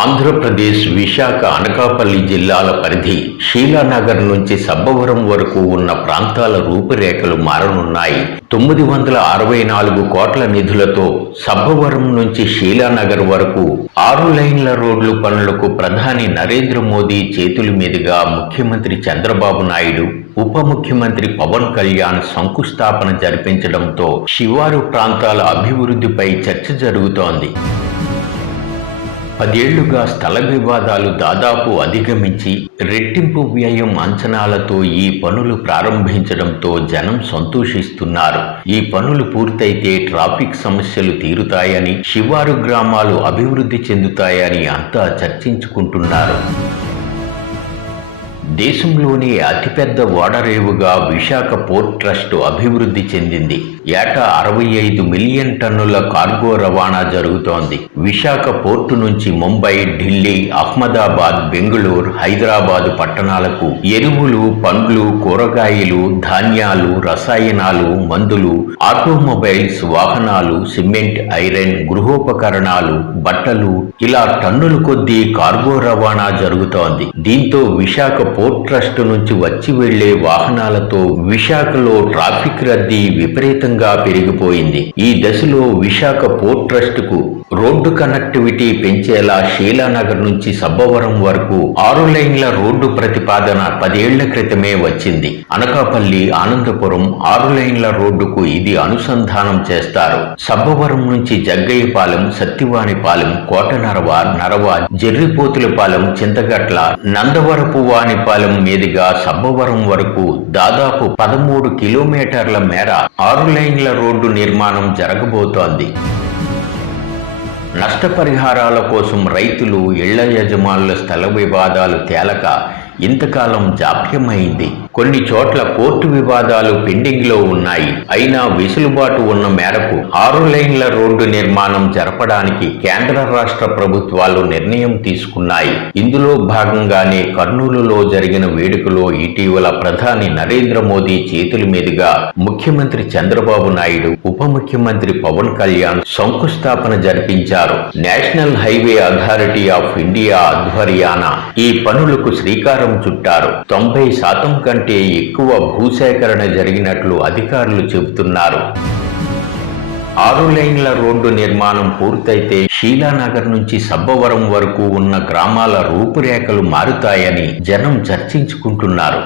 ఆంధ్రప్రదేశ్ విశాఖ అనకాపల్లి జిల్లాల పరిధి షీలానగర్ నుంచి సబ్బవరం వరకు ఉన్న ప్రాంతాల రూపురేఖలు మారనున్నాయి. 964 కోట్ల నిధులతో సబ్బవరం నుంచి షీలానగర్ వరకు 6 లైన్ల రోడ్లు పనులకు ప్రధాని నరేంద్ర మోదీ చేతుల మీదుగా ముఖ్యమంత్రి చంద్రబాబు నాయుడు, ఉప ముఖ్యమంత్రి పవన్ కళ్యాణ్ శంకుస్థాపన జరిపించడంతో శివారు ప్రాంతాల అభివృద్ధిపై చర్చ జరుగుతోంది. 10 ఏళ్లుగా స్థల వివాదాలు దాదాపు అధిగమించి రెట్టింపు వ్యయం అంచనాలతో ఈ పనులు ప్రారంభించడంతో జనం సంతోషిస్తున్నారు. ఈ పనులు పూర్తయితే ట్రాఫిక్ సమస్యలు తీరుతాయని, శివారు గ్రామాలు అభివృద్ధి చెందుతాయని అంతా చర్చించుకుంటున్నారు. దేశంలోనే అతిపెద్ద ఓడరేవుగా విశాఖ పోర్ట్ ట్రస్ట్ అభివృద్ధి చెందింది. ఏటా 65 మిలియన్ టన్నుల కార్గో రవాణా జరుగుతోంది. విశాఖ పోర్టు నుంచి ముంబై, ఢిల్లీ, అహ్మదాబాద్, బెంగళూరు, హైదరాబాదు పట్టణాలకు ఎరువులు, పండ్లు, కూరగాయలు, ధాన్యాలు, రసాయనాలు, మందులు, ఆటోమొబైల్స్, వాహనాలు, సిమెంట్, ఐరన్, గృహోపకరణాలు, బట్టలు ఇలా టన్నుల కొద్దీ కార్గో రవాణా జరుగుతోంది. దీంతో విశాఖ పోర్ట్ ట్రస్ట్ నుంచి వచ్చి వెళ్లే వాహనాలతో విశాఖలో ట్రాఫిక్ రద్దీ విపరీతంగా పెరిగిపోయింది. ఈ దశలో విశాఖ పోర్ట్ ట్రస్ట్ కు రోడ్డు కనెక్టివిటీ పెంచేలా షీలానగర్ నుంచి సబ్బవరం వరకు 6 లైన్ల రోడ్డు ప్రతిపాదన 10 ఏళ్ల క్రితమే వచ్చింది. అనకాపల్లి, ఆనందపురం 6 లైన్ల రోడ్డుకు ఇది అనుసంధానం చేస్తారు. సబ్బవరం నుంచి జగ్గయ్యపాలెం, సత్తివానిపాలెం, కోటనరవ, నరవ, జెర్రిపోతులపాలెం, చింతగట్ల, నందవరపు వానిపాలెం మీదుగా సబ్బవరం వరకు దాదాపు 13 కిలోమీటర్ల మేర 6 లైన్ల రోడ్డు నిర్మాణం జరగబోతోంది. నష్టపరిహారాల కోసం రైతులు, ఇళ్ల యజమానుల స్థల వివాదాలు తేలక ఇంతకాలం జాప్యమైంది. కొన్ని చోట్ల కోర్టు వివాదాలు పెండింగ్ లో ఉన్నాయి. అయినా వెసులుబాటు ఉన్న మేరకు 6 లైన్ల రోడ్డు నిర్మాణం జరపడానికి కేంద్ర రాష్ట్ర ప్రభుత్వాలు నిర్ణయం తీసుకున్నాయి. ఇందులో భాగంగానే కర్నూలులో జరిగిన వేడుకలో ఇటీవల ప్రధాని నరేంద్ర మోదీ చేతుల మీదుగా ముఖ్యమంత్రి చంద్రబాబు నాయుడు, ఉప ముఖ్యమంత్రి పవన్ కళ్యాణ్ శంకుస్థాపన జరిపించారు. National highway authority of India ఆధ్వర్యాన ఈ పనులకు శ్రీకారం చుట్టారు. 90% కంటే ఎక్కువ భూసేకరణ జరిగినట్లు అధికారులు చెబుతున్నారు. 6 లైన్ల రోడ్డు నిర్మాణం పూర్తయితే షీలానగర్ నుంచి సబ్బవరం వరకు ఉన్న గ్రామాల రూపురేఖలు మారుతాయని జనం చర్చించుకుంటున్నారు.